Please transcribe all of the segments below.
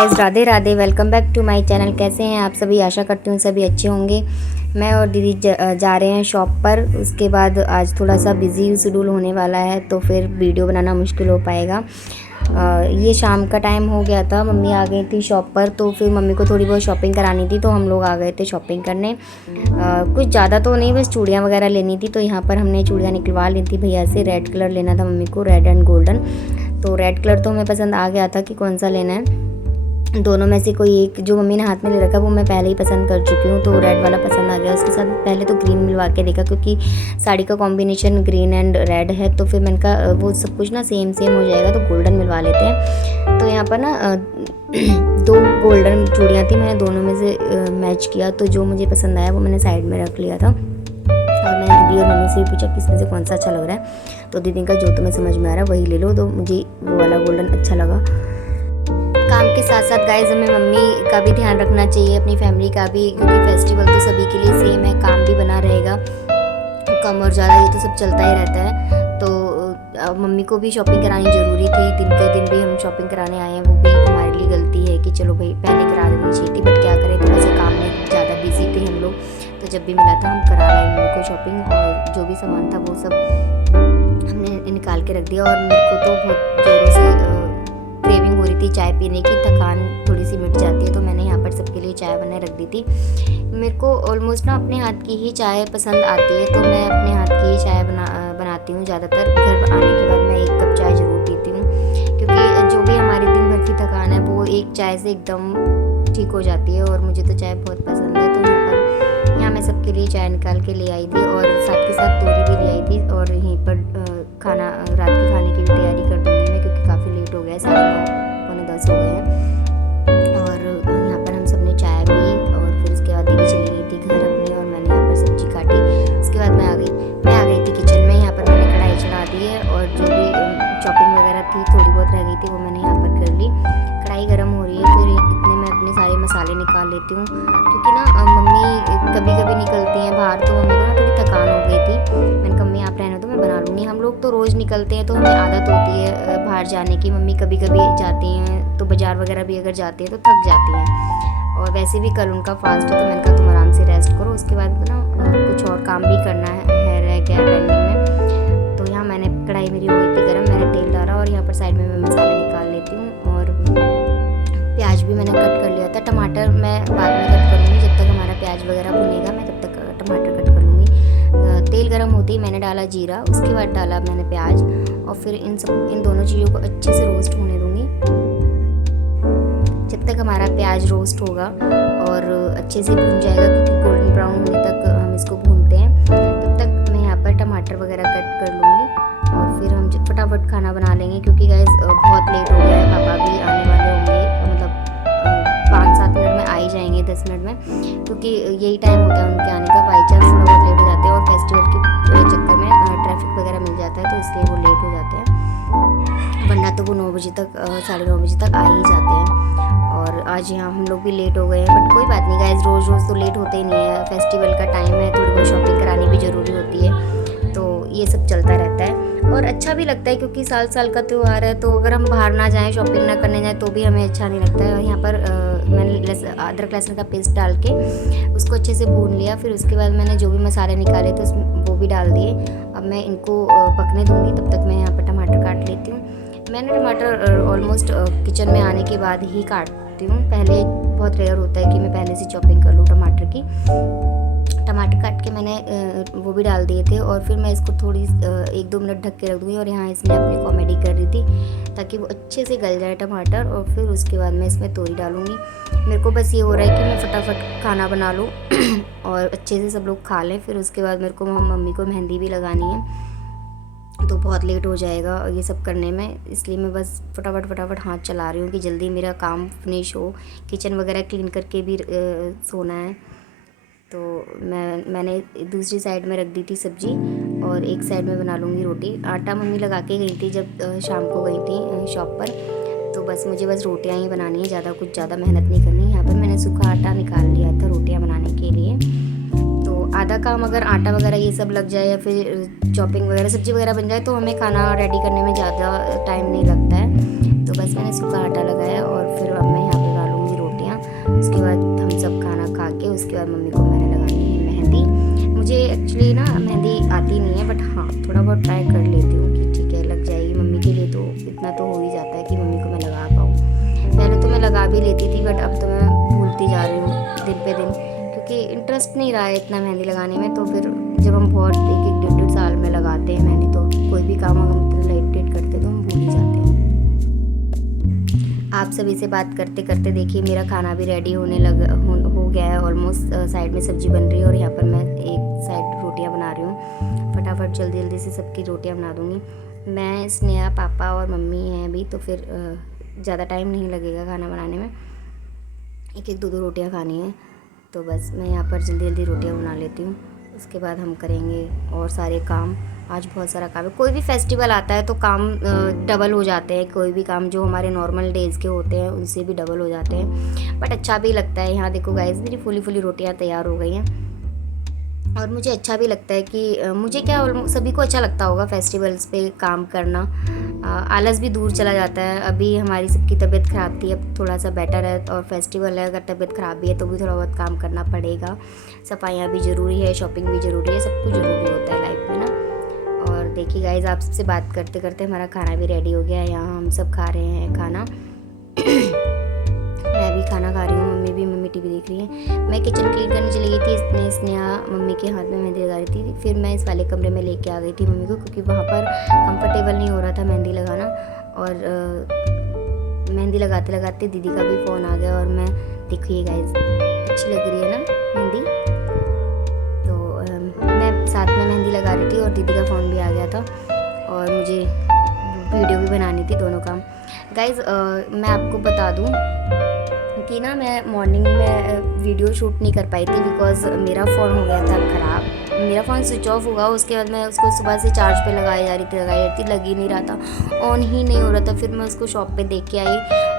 Guys, Radhe Radhe. Welcome back to my channel. कैसे हैं आप सभी? आशा करती हूँ सभी अच्छे होंगे। मैं और दीदी जा रहे हैं शॉप पर। उसके बाद आज थोड़ा सा बिज़ी शेड्यूल होने वाला है, तो फिर वीडियो बनाना मुश्किल हो पाएगा। ये शाम का टाइम हो गया था, मम्मी आ गई थी शॉप पर, तो फिर मम्मी को थोड़ी बहुत शॉपिंग करानी थी, तो हम लोग आ गए थे शॉपिंग करने। कुछ ज़्यादा तो नहीं, बस चूड़ियाँ वगैरह लेनी थी, तो यहाँ पर हमने चूड़ियाँ निकलवा ली थी भैया से। रेड कलर लेना था मम्मी को, रेड एंड गोल्डन। तो रेड कलर तो हमें पसंद आ गया था कि कौन सा लेना है। दोनों में से कोई एक जो मम्मी ने हाथ में ले रखा वो मैं पहले ही पसंद कर चुकी हूँ, तो रेड वाला पसंद आ गया। उसके साथ पहले तो ग्रीन मिलवा के देखा, क्योंकि साड़ी का कॉम्बिनेशन ग्रीन एंड रेड है, तो फिर मैंने कहा वो सब कुछ ना सेम सेम हो जाएगा, तो गोल्डन मिलवा लेते हैं। तो यहाँ पर ना 2 गोल्डन चूड़ियाँ थी, मैंने दोनों में से मैच किया, तो जो मुझे पसंद आया वो मैंने साइड में रख लिया था। और मैंने दीदी और मम्मी से भी पूछा किसमें से कौन सा अच्छा लग रहा है, तो दीदी का जो तुम्हें समझ में आ रहा है वही ले लो, तो मुझे वो वाला गोल्डन अच्छा लगा। काम के साथ साथ गाइस हमें मम्मी का भी ध्यान रखना चाहिए, अपनी फैमिली का भी, क्योंकि फेस्टिवल तो सभी के लिए सेम है, काम भी बना रहेगा, कम और ज़्यादा ये तो सब चलता ही रहता है। तो मम्मी को भी शॉपिंग करानी ज़रूरी थी। दिन के दिन भी हम शॉपिंग कराने आए हैं, वो भी हमारे लिए गलती है कि चलो भाई पहले करा देनी चाहिए थी, बट क्या करें, थोड़ा सा काम में ज़्यादा बिजी थे हम लोग, तो जब भी मिला था हम करा लाए मम्मी को शॉपिंग, और जो भी सामान था वो सब हमने निकाल के रख दिया। और मेरे को तो बहुत ज़ोरों से क्रेविंग हो रही थी चाय पीने की, थकान थोड़ी सी मिट जाती है, तो मैंने यहाँ पर सबके लिए चाय बनाए रख दी थी। मेरे को ऑलमोस्ट ना अपने हाथ की ही चाय पसंद आती है, तो मैं अपने हाथ की ही चाय बनाती हूँ ज़्यादातर। घर आने के बाद मैं 1 कप चाय ज़रूर पीती हूँ, क्योंकि जो भी हमारी दिन भर की थकान है वो एक चाय से एकदम ठीक हो जाती है, और मुझे तो चाय बहुत पसंद है। तो यहाँ मैं सबके लिए चाय निकाल के ले आई थी, और साथ के साथ तोरी भी ले आई थी। और यहीं पर खाना, रात के खाने की भी तैयारी कर दूँगी मैं, क्योंकि काफ़ी लेट हो गया है, 9:30 पौने 10 हो गए हैं। और यहाँ पर हम सब ने चाय पी, और फिर उसके बाद दीदी चली गई थी घर अपने, और मैंने यहाँ पर सब्जी काटी। उसके बाद मैं आ गई थी किचन में। यहाँ पर मैंने कढ़ाई चढ़ा दी है, और जो भी चॉपिंग वगैरह थी थोड़ी बहुत रह गई थी वो मैंने यहाँ पर कर ली। कढ़ाई गर्म हो रही है, फिर इतने मैं अपने सारे मसाले निकाल लेती हूँ, क्योंकि ना मम्मी कभी कभी निकलती हैं बाहर, तो मम्मी को ना थोड़ी थकान हो गई थी। मैंने कहा मम्मी आप रहने दो, मैं बना लूँगी। हम लोग तो रोज़ निकलते हैं, तो हमें आदत होती है बाहर जाने की। मम्मी कभी कभी जाती हैं, तो बाज़ार वगैरह भी अगर जाती हैं तो थक जाती हैं, और वैसे भी कल उनका फास्ट है, तो मैंने कहा तुम आराम से रेस्ट करो, उसके बाद ना कुछ और काम भी करना है रह गया पेंडिंग में। तो यहाँ मैंने कढ़ाई मेरी हो गई थी गर्म, मैंने तेल डाला, और यहाँ पर साइड में मैं मसाले निकाल लेती हूँ। और प्याज भी मैंने कट कर लिया था, टमाटर मैं बाद में कट करूँगी, जब तक हमारा प्याज वगैरह भुनेगा मैं तब तक टमाटर कट कर लूँगी। तेल गर्म होते ही मैंने डाला जीरा, उसके बाद डाला मैंने प्याज, और फिर इन दोनों चीज़ों को अच्छे से रोस्ट होने दूँगी। जब तक हमारा प्याज रोस्ट होगा और अच्छे से भून जाएगा, क्योंकि गोल्डन ब्राउन होने तक हम इसको भूनते हैं, तब तक मैं यहाँ पर टमाटर वगैरह कट कर लूँगी, और फिर हम फटाफट खाना बना लेंगे, क्योंकि गाइस बहुत लेट हो गया है, पापा भी आने वाले होंगे, मतलब 5-7 मिनट में आ ही जाएंगे, 10 मिनट में, क्योंकि यही टाइम होता है उनके आने का। बाई चांस थोड़ा बहुत लेट हो जाते हैं, और फेस्टिवल के चक्कर में ट्रैफिक वगैरह मिल जाता है, तो इसलिए वो लेट हो जाते हैं, वरना तो वो 9 बजे तक 9:30 बजे तक आ ही जाते हैं। और आज यहाँ हम लोग भी लेट हो गए हैं, बट कोई बात नहीं गाइस, रोज़ रोज़ तो लेट होते ही नहीं है, फेस्टिवल का टाइम है, थोड़ी बहुत शॉपिंग करानी भी ज़रूरी होती है, तो ये सब चलता रहता है। और अच्छा भी लगता है, क्योंकि साल साल का त्यौहार है, तो अगर हम बाहर ना जाएं, शॉपिंग ना करने जाएं, तो भी हमें अच्छा नहीं लगता है। यहाँ पर मैंने अदरक लहसुन का पेस्ट डाल के उसको अच्छे से भून लिया, फिर उसके बाद मैंने जो भी मसाले निकाले थे उसमें वो भी डाल दिए। अब मैं इनको पकने दूँगी, तब तक मैं यहाँ पर टमाटर काट लेती हूँ। मैंने टमाटर ऑलमोस्ट किचन में आने के बाद ही काटती हूँ, पहले बहुत रेयर होता है कि मैं पहले से चॉपिंग कर लूँ टमाटर की। टमाटर काट के मैंने वो भी डाल दिए थे, और फिर मैं इसको थोड़ी 1-2 मिनट ढक के रख दूँगी। और यहाँ इसने अपनी कॉमेडी कर रही थी, ताकि वो अच्छे से गल जाए टमाटर, और फिर उसके बाद मैं इसमें तोरी डालूँगी। मेरे को बस ये हो रहा है कि मैं फटाफट खाना बना लूँ और अच्छे से सब लोग खा लें, फिर उसके बाद मेरे को मम्मी को मेहंदी भी लगानी है, तो बहुत लेट हो जाएगा ये सब करने में, इसलिए मैं बस फटाफट हाथ चला रही हूँ कि जल्दी मेरा काम फिनिश हो। किचन वगैरह क्लीन करके भी सोना है, तो मैंने दूसरी साइड में रख दी थी सब्जी, और एक साइड में बना लूँगी रोटी। आटा मम्मी लगा के गई थी जब शाम को गई थी शॉप पर, तो बस मुझे रोटियाँ ही बनानी है, ज़्यादा मेहनत नहीं करनी। यहाँ पर मैंने सूखा आटा निकाल लिया था रोटियाँ बनाने के लिए, तो आधा काम अगर आटा वगैरह ये सब लग जाए, या फिर चॉपिंग वगैरह सब्जी वगैरह बन जाए, तो हमें खाना रेडी करने में ज़्यादा टाइम नहीं लगता है। तो बस मैंने सूखा आटा लगाया, और फिर अब मैं यहाँ पर उसके बाद हम सब खाना खा के उसके बाद मम्मी को मैंने लगानी है मेहंदी। मुझे एक्चुअली ना मेहंदी आती नहीं है, बट हाँ थोड़ा बहुत ट्राई कर लेती हूँ कि ठीक है लग जाएगी मम्मी के लिए, तो इतना तो हो ही जाता है कि मम्मी को मैं लगा पाऊँ। पहले तो मैं लगा भी लेती थी, बट अब तो मैं भूलती जा रही हूँ दिन पे दिन, क्योंकि इंटरेस्ट नहीं रहा है इतना मेहंदी लगाने में। तो फिर जब हम बहुत एक डेढ़ साल में लगाते हैं मेहंदी, तो कोई भी काम हम लाइट करते तो हम भूल ही जाते हैं। आप सभी से बात करते करते देखिए मेरा खाना भी रेडी हो गया है ऑलमोस्ट। साइड में सब्जी बन रही है और यहाँ पर मैं एक साइड रोटियाँ बना रही हूँ। फटाफट जल्दी जल्दी से सबकी रोटियाँ बना दूँगी। मैं, स्नेहा, पापा और मम्मी हैं अभी, तो फिर ज़्यादा टाइम नहीं लगेगा खाना बनाने में। एक दो रोटियाँ खानी है, तो बस मैं यहाँ पर जल्दी जल्दी रोटियाँ बना लेती हूँ। उसके बाद हम करेंगे और सारे काम। आज बहुत सारा काम है। कोई भी फेस्टिवल आता है तो काम डबल हो जाते हैं। कोई भी काम जो हमारे नॉर्मल डेज़ के होते हैं उनसे भी डबल हो जाते हैं, बट अच्छा भी लगता है। यहाँ देखो गाइस, मेरी फुली फुली रोटियाँ तैयार हो गई हैं और मुझे अच्छा भी लगता है कि मुझे क्या, सभी को अच्छा लगता होगा फेस्टिवल्स पे काम करना। आलस भी दूर चला जाता है। अभी हमारी सबकी तबीयत ख़राब थी, अब थोड़ा सा बेटर है। और फेस्टिवल है, अगर तबीयत ख़राब भी है तो भी थोड़ा बहुत काम करना पड़ेगा। सफाइयाँ भी ज़रूरी है, शॉपिंग भी ज़रूरी है, सब कुछ ज़रूरी होता है लाइफ में ना। और देखिए गाइज, आप सबसे बात करते करते हमारा खाना भी रेडी हो गया है। यहाँ हम सब खा रहे हैं खाना। मैं भी खाना खा रही हूँ, मम्मी टीवी देख रही है। मैं किचन क्लीन करने चली गई थी, स्नेहा मम्मी के हाथ में मेहंदी लगा रही थी। फिर मैं इस वाले कमरे में लेके आ गई थी मम्मी को, क्योंकि वहाँ पर कंफर्टेबल नहीं हो रहा था मेहंदी लगाना। और मेहंदी लगाते लगाते दीदी का भी फ़ोन आ गया। और मैं, देखिए गाइज, अच्छी लग रही है ना मेहंदी। तो मैं साथ में मेहंदी लगा रही थी और दीदी का फ़ोन भी आ गया था और मुझे वीडियो भी बनानी थी, दोनों काम। गाइज मैं आपको बता दूँ कि ना मैं मॉर्निंग में वीडियो शूट नहीं कर पाई थी, बिकॉज़ मेरा फ़ोन हो गया था ख़राब। मेरा फ़ोन स्विच ऑफ होगा, उसके बाद मैं उसको सुबह से चार्ज पे लगाई जा रही थी, लग ही नहीं रहा था, ऑन ही नहीं हो रहा था। फिर मैं उसको शॉप पे देख के आई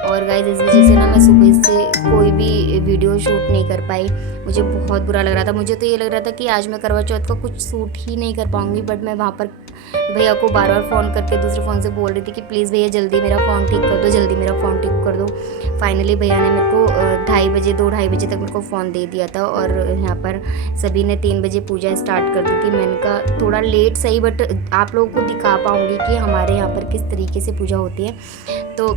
और गाइस इस वजह से ना मैं सुबह से कोई भी वीडियो शूट नहीं कर पाई। मुझे बहुत बुरा लग रहा था। मुझे तो ये लग रहा था कि आज मैं करवा चौथ का कुछ शूट ही नहीं कर पाऊँगी, बट मैं वहाँ पर भैया को बार बार फ़ोन करके दूसरे फ़ोन से बोल रही थी कि प्लीज़ भैया जल्दी मेरा फ़ोन ठीक कर दो, जल्दी मेरा फ़ोन ठीक कर दो। फाइनली भैया ने मेरे को 2-2:30 बजे तक मेरे को फ़ोन दे दिया था। और यहाँ पर सभी ने 3 बजे पूजा स्टार्ट कर दी थी। मैंने कहा थोड़ा लेट सही, बट आप लोगों को दिखा पाऊँगी कि हमारे यहाँ पर किस तरीके से पूजा होती है। तो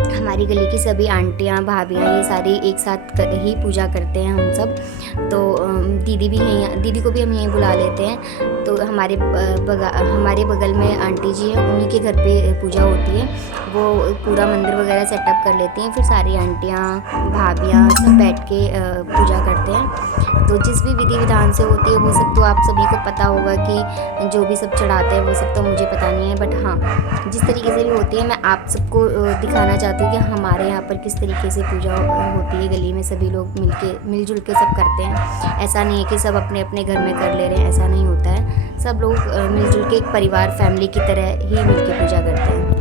हमारी गली की सभी आंटियाँ, भाभियाँ, ये सारी एक साथ ही पूजा करते हैं हम सब। तो दीदी भी हैं, दीदी को भी हम यहीं बुला लेते हैं। तो हमारे बगल में आंटी जी हैं, उन्हीं के घर पे पूजा होती है। वो पूरा मंदिर वगैरह सेटअप कर लेती हैं, फिर सारी आंटियाँ, भाभियाँ सब बैठ के पूजा करते हैं। तो जिस भी विधि विधान से होती है वो सब तो आप सभी को पता होगा कि जो भी सब चढ़ाते हैं वो सब तो मुझे पता नहीं है, बट हाँ जिस तरीके से भी होती है मैं आप सबको दिखाना चाहती हूँ कि हमारे यहाँ पर किस तरीके से पूजा होती है। गली में सभी लोग मिलजुल के सब करते हैं। ऐसा नहीं है कि सब अपने अपने घर में कर ले रहे हैं, ऐसा नहीं होता है। सब लोग मिलजुल के एक परिवार, फैमिली की तरह ही मिलके पूजा करते हैं।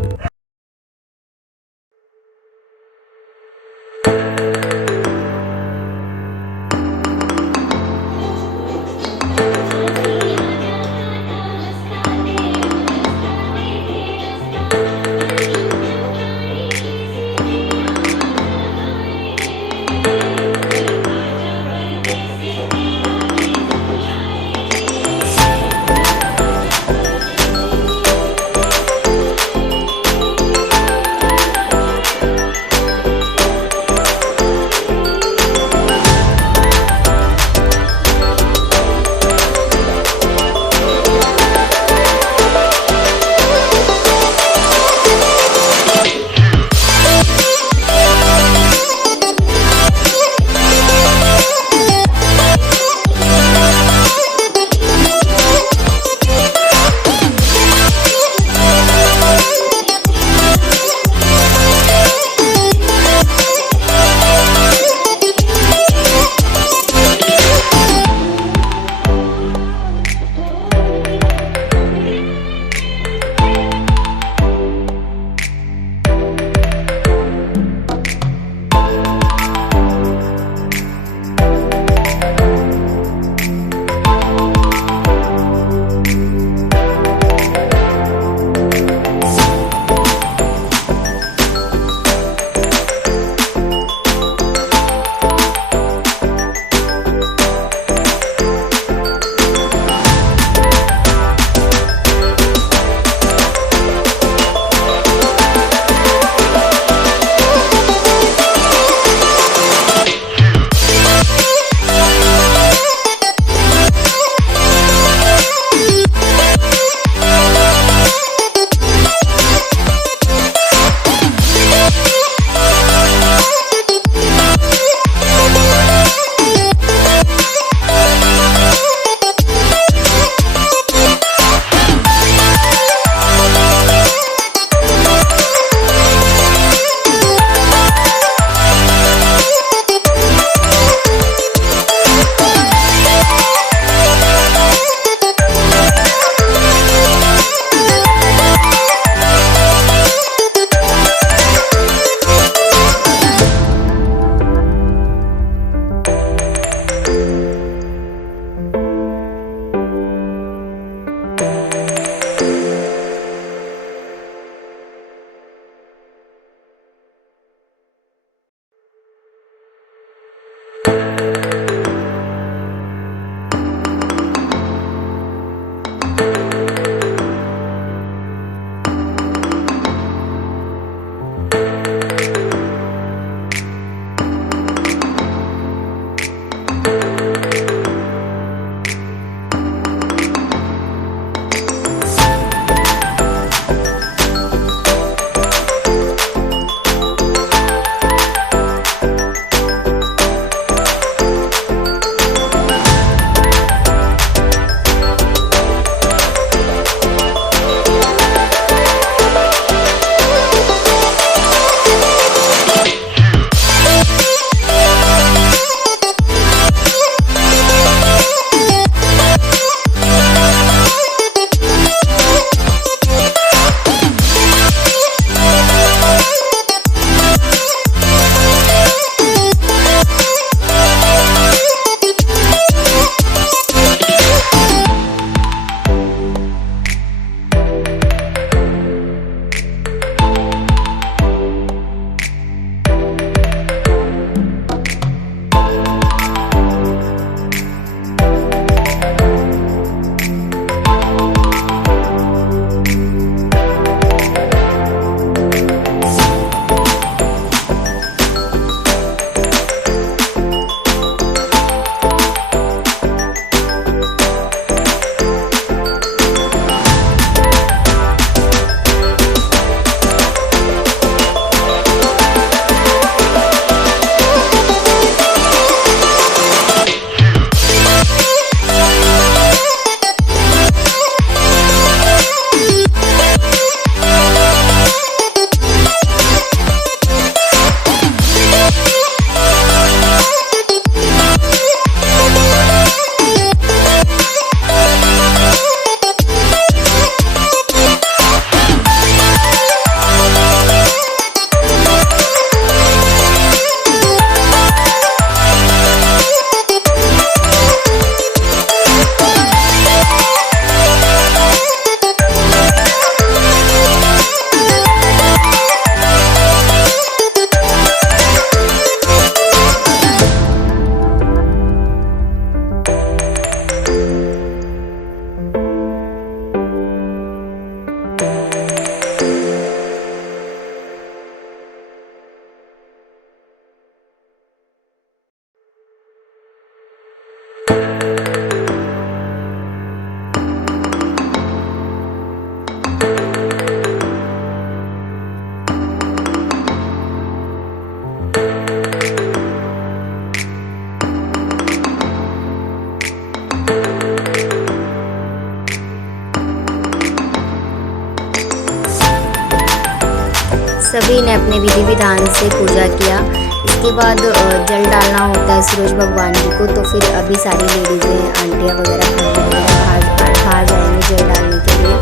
सभी ने अपने विधि विधान से पूजा किया। इसके बाद जल डालना होता है सूरज भगवान जी को। तो फिर अभी सारी लेडीज़ें, आंटियाँ वगैरह बाहर जाएंगे जल डालने के लिए।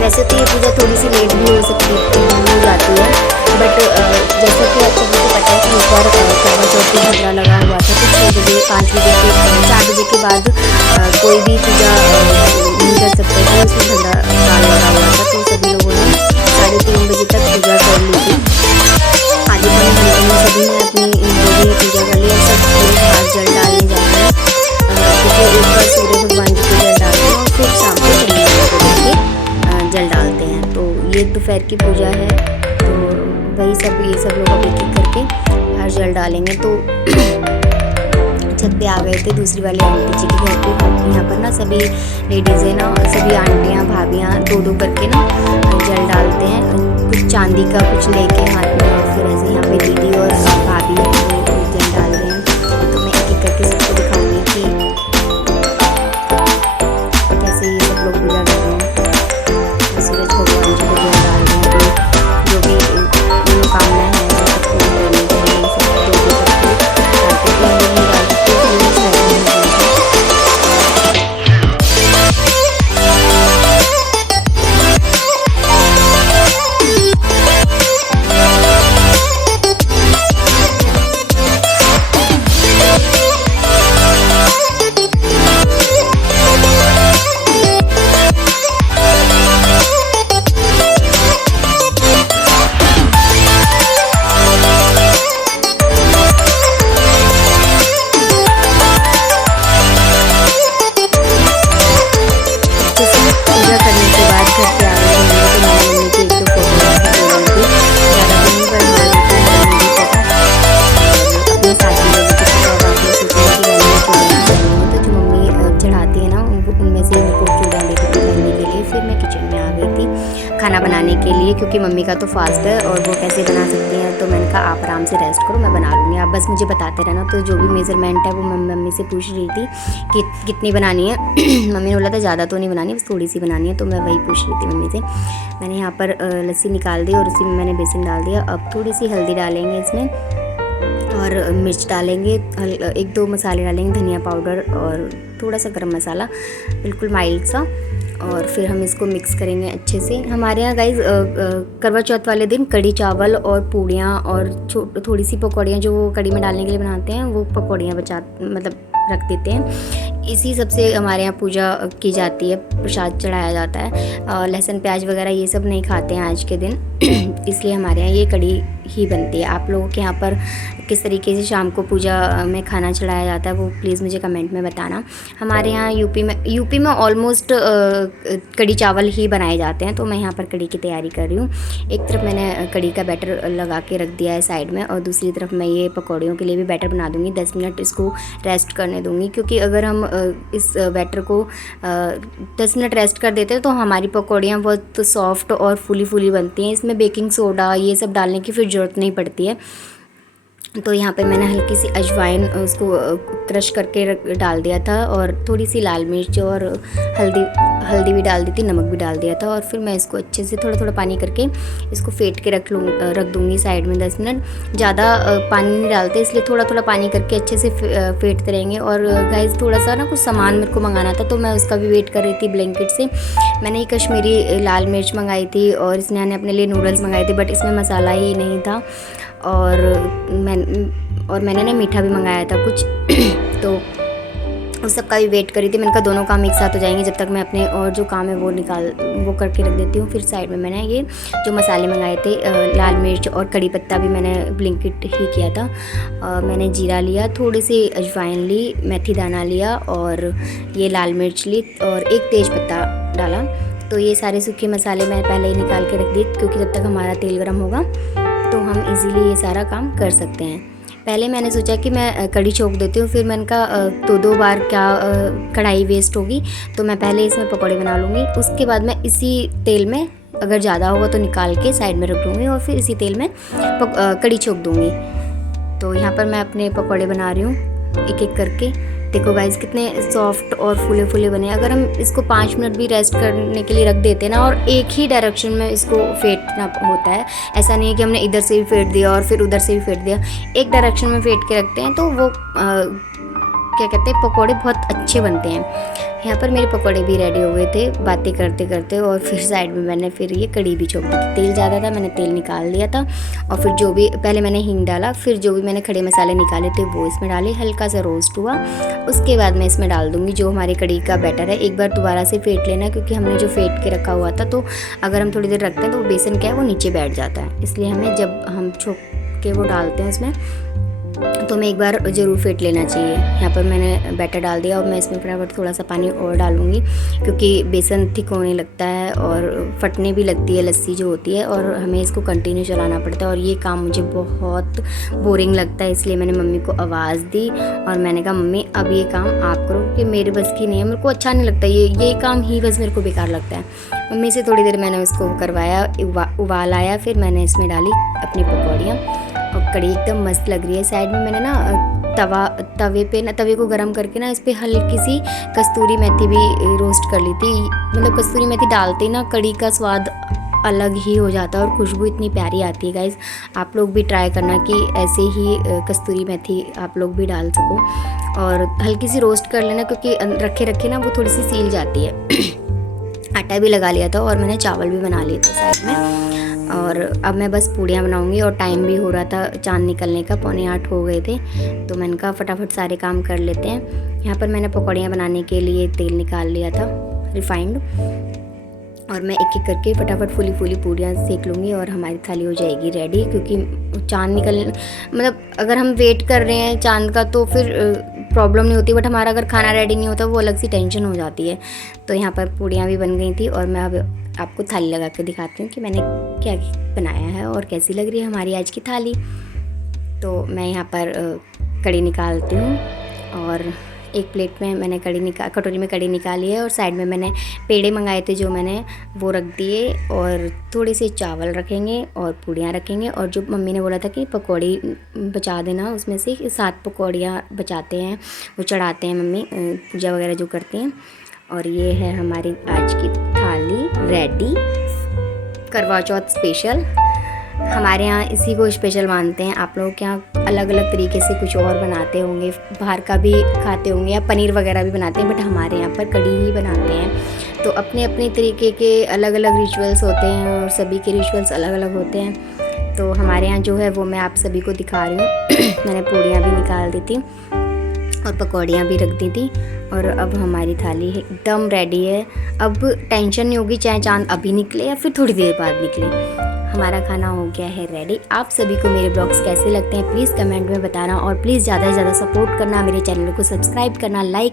वैसे तो ये पूजा थोड़ी सी लेट भी हो जाती है, बट जैसे कि आप सभी को पता है कि ऊपर करवा चौथ का झगड़ा लगा हुआ था, तो 6 बजे 5 बजे के 4 बजे के बाद कोई भी पूजा नहीं कर सकते थे। उसमें झगड़ा लगा हुआ था, तो सभी लोगों ने 3:30 बजे तक पूजा कर ली थी। आधे पौने घंटे में सभी ने अपनी जो भी पूजा कर ली। सब लोग बाहर जल डालने जाएंगे, क्योंकि एक बार सूर्य भगवान जी को जल डालते हैं और फिर शाम को जल डालते हैं। तो ये दोपहर की पूजा है, तो वही ये सब लोग अब एक करके हर जल डालेंगे। तो छत पे आ गए थे दूसरी वाली आंटी जी के घर पे। यहाँ पर ना सभी लेडीज़ें ना, सभी आंटियाँ भाभियाँ दो करके ना जल डालते हैं, कुछ चांदी का कुछ लेके हाथ में, और फिर ऐसे यहाँ पे दीदी और भाभी जल डाल रहे हैं। तो मैं एक करके सबको दिखाऊंगी कि कैसे ये सब लोग पूजा कर रहे हैं। सूरज भगवान जी को जल डाल रहे हैं, तो जो भी मनोकामना है वो सब पूरी करनी चाहिए। सब दो खाना बनाने के लिए, क्योंकि मम्मी का तो फास्ट है और वो कैसे बना सकती हैं। तो मैंने कहा आप आराम से रेस्ट करो, मैं बना लूँगी, आप बस मुझे बताते रहना। तो जो भी मेज़रमेंट है वो मम्मी से पूछ रही थी कि कितनी बनानी है। मम्मी ने बोला था ज़्यादा तो नहीं बनानी, बस थोड़ी सी बनानी है। तो मैं वही पूछ रही थी मम्मी से। मैंने यहाँ पर लस्सी निकाल दी और उसी में मैंने बेसन डाल दिया। अब थोड़ी सी हल्दी डालेंगे इसमें और मिर्च डालेंगे, 1-2 मसाले डालेंगे, धनिया पाउडर और थोड़ा सा गरम मसाला, बिल्कुल माइल्ड सा। और फिर हम इसको मिक्स करेंगे अच्छे से। हमारे यहाँ गाइस करवा चौथ वाले दिन कढ़ी चावल और पूड़ियाँ और थोड़ी सी पकौड़ियाँ जो कढ़ी में डालने के लिए बनाते हैं, वो पकौड़ियाँ रख देते हैं। इसी सबसे हमारे यहाँ पूजा की जाती है, प्रसाद चढ़ाया जाता है। और लहसुन प्याज वगैरह ये सब नहीं खाते हैं आज के दिन, इसलिए हमारे यहाँ ये कढ़ी ही बनती है। आप लोगों के यहाँ पर किस तरीके से शाम को पूजा में खाना चढ़ाया जाता है वो प्लीज़ मुझे कमेंट में बताना। हमारे यहाँ यूपी में ऑलमोस्ट कढ़ी चावल ही बनाए जाते हैं। तो मैं यहाँ पर कढ़ी की तैयारी कर रही हूँ। एक तरफ मैंने कढ़ी का बैटर लगा के रख दिया है साइड में, और दूसरी तरफ मैं ये पकौड़ियों के लिए भी बैटर बना दूँगी। 10 मिनट इसको रेस्ट करने दूँगी, क्योंकि अगर हम इस बैटर को 10 मिनट रेस्ट कर देते हैं तो हमारी पकौड़ियाँ बहुत सॉफ्ट और फूली बनती हैं। इसमें बेकिंग सोडा ये सब डालने की फिर ज़रूरत नहीं पड़ती है। तो यहाँ पे मैंने हल्की सी अजवाइन उसको क्रश करके डाल दिया था, और थोड़ी सी लाल मिर्च और हल्दी भी डाल दी थी, नमक भी डाल दिया था। और फिर मैं इसको अच्छे से थोड़ा पानी करके इसको फेंट के रख दूँगी साइड में 10 मिनट। ज़्यादा पानी नहीं डालते, इसलिए थोड़ा पानी करके अच्छे से फेंटते रहेंगे। और गाइस थोड़ा सा ना कुछ सामान मेरे को मंगाना था, तो मैं उसका भी वेट कर रही थी ब्लैंकेट से। मैंने ये कश्मीरी लाल मिर्च मंगाई थी, और इसने अपने लिए नूडल्स मंगाए थे, बट इसमें मसाला ही नहीं था। और मैंने ना मीठा भी मंगाया था कुछ। तो उस सब का भी वेट करी थी। मैंने कहा दोनों काम एक साथ हो जाएंगे, जब तक मैं अपने और जो काम है वो करके रख देती हूँ। फिर साइड में मैंने ये जो मसाले मंगाए थे, लाल मिर्च और कड़ी पत्ता भी मैंने ब्लिंकिट ही किया था। मैंने जीरा लिया, थोड़ी सी अजवाइन ली, मेथी दाना लिया, और ये लाल मिर्च ली, और एक तेज पत्ता डाला। तो ये सारे सूखे मसाले मैं पहले ही निकाल के रख दिए, क्योंकि जब तक हमारा तेल गर्म होगा तो हम इजीली ये सारा काम कर सकते हैं। पहले मैंने सोचा कि मैं कढ़ी छोक देती हूँ, फिर मैंने कहा तो 2 बार क्या कढ़ाई वेस्ट होगी, तो मैं पहले इसमें पकौड़े बना लूँगी। उसके बाद मैं इसी तेल में, अगर ज़्यादा होगा तो निकाल के साइड में रख दूँगी, और फिर इसी तेल में कढ़ी छोक दूँगी। तो यहाँ पर मैं अपने पकौड़े बना रही हूँ एक एक करके। देखो गाइस कितने सॉफ्ट और फूले फूले बने। अगर हम इसको 5 मिनट भी रेस्ट करने के लिए रख देते ना, और एक ही डायरेक्शन में इसको फेंटना होता है, ऐसा नहीं है कि हमने इधर से भी फेंट दिया और फिर उधर से भी फेंट दिया, एक डायरेक्शन में फेंट के रखते हैं तो वो क्या कहते हैं, पकौड़े बहुत अच्छे बनते हैं। यहाँ पर मेरे पकौड़े भी रेडी हो गए थे बातें करते करते, और फिर साइड में मैंने फिर ये कड़ी भी छोड़ दी थी। तेल ज़्यादा था, मैंने तेल निकाल लिया था, और फिर जो भी पहले मैंने हींग डाला, फिर जो भी मैंने खड़े मसाले निकाले थे वो इसमें डाले, हल्का सा रोस्ट हुआ, उसके बाद मैं इसमें डाल दूँगी जो हमारी कड़ी का बैटर है। एक बार दोबारा से फेंट लेना, क्योंकि हमने जो फेंट के रखा हुआ था, तो अगर हम थोड़ी देर रखते हैं तो वो बेसन क्या है वो नीचे बैठ जाता है, इसलिए हमें जब हम छोक के वो डालते हैं उसमें, तो हमें एक बार ज़रूर फेंट लेना चाहिए। यहाँ पर मैंने बैटर डाल दिया, और मैं इसमें फटाफट थोड़ा सा पानी और डालूँगी, क्योंकि बेसन थिक होने लगता है और फटने भी लगती है लस्सी जो होती है, और हमें इसको कंटिन्यू चलाना पड़ता है, और ये काम मुझे बहुत बोरिंग लगता है। इसलिए मैंने मम्मी को आवाज़ दी और मैंने कहा मम्मी अब ये काम आप करो, कि मेरे बस की नहीं है, मेरे को अच्छा नहीं लगता ये काम ही बस मेरे को बेकार लगता है। मम्मी से थोड़ी देर मैंने उसको करवाया, उबाल आया, फिर मैंने इसमें डाली अपनी पकौड़ियाँ, और कड़ी एकदम मस्त लग रही है। साइड में मैंने ना तवे को गरम करके ना इस पर हल्की सी कस्तूरी मेथी भी रोस्ट कर ली थी। मतलब कस्तूरी मेथी डालते ही ना कड़ी का स्वाद अलग ही हो जाता है, और खुशबू इतनी प्यारी आती है गाइस। आप लोग भी ट्राई करना कि ऐसे ही कस्तूरी मेथी आप लोग भी डाल सको, और हल्की सी रोस्ट कर लेना, क्योंकि रखे रखे ना वो थोड़ी सी सील जाती है। आटा भी लगा लिया था, और मैंने चावल भी बना लिए थे साइड में, और अब मैं बस पूड़ियाँ बनाऊंगी, और टाइम भी हो रहा था चांद निकलने का, 7:45 हो गए थे, तो मैंने कहा फटाफट सारे काम कर लेते हैं। यहाँ पर मैंने पकौड़ियाँ बनाने के लिए तेल निकाल लिया था रिफाइंड, और मैं एक एक करके फटाफट फूली फूली पूड़ियाँ सेक लूँगी, और हमारी थाली हो जाएगी रेडी। क्योंकि चांद निकलने, मतलब अगर हम वेट कर रहे हैं चांद का तो फिर प्रॉब्लम नहीं होती, बट हमारा अगर खाना रेडी नहीं होता वो अलग सी टेंशन हो जाती है। तो यहाँ पर पूड़ियाँ भी बन गई थी, और मैं अब आपको थाली लगा के दिखाती हूँ कि मैंने क्या बनाया है और कैसी लग रही है हमारी आज की थाली। तो मैं यहाँ पर कड़ी निकालती हूँ, और एक प्लेट में मैंने कटोरी में कड़ी निकाली है, और साइड में मैंने पेड़े मंगाए थे जो मैंने वो रख दिए, और थोड़े से चावल रखेंगे और पूड़ियाँ रखेंगे, और जो मम्मी ने बोला था कि पकौड़ी बचा देना, उसमें से 7 पकौड़ियाँ बचाते हैं, वो चढ़ाते हैं मम्मी पूजा वगैरह जो करती हैं। और ये है हमारी आज की थाली रेडी, करवा चौथ स्पेशल। हमारे यहाँ इसी को स्पेशल मानते हैं। आप लोग के यहाँ अलग अलग तरीके से कुछ और बनाते होंगे, बाहर का भी खाते होंगे या पनीर वगैरह भी बनाते हैं, बट हमारे यहाँ पर कड़ी ही बनाते हैं। तो अपने अपने तरीके के अलग अलग रिचुअल्स होते हैं, और सभी के रिचुअल्स अलग अलग होते हैं। तो हमारे यहाँ जो है वो मैं आप सभी को दिखा रही हूँ। मैंने पूड़ियाँ भी निकाल दी थी और पकौड़ियाँ भी रख दी थी, और अब हमारी थाली एकदम रेडी है। अब टेंशन नहीं होगी चाहे चांद अभी निकले या फिर थोड़ी देर बाद निकले, हमारा खाना हो गया है रेडी। आप सभी को मेरे ब्लॉग्स कैसे लगते हैं प्लीज़ कमेंट में बताना, और प्लीज़ ज़्यादा से ज़्यादा सपोर्ट करना, मेरे चैनल को सब्सक्राइब करना, लाइक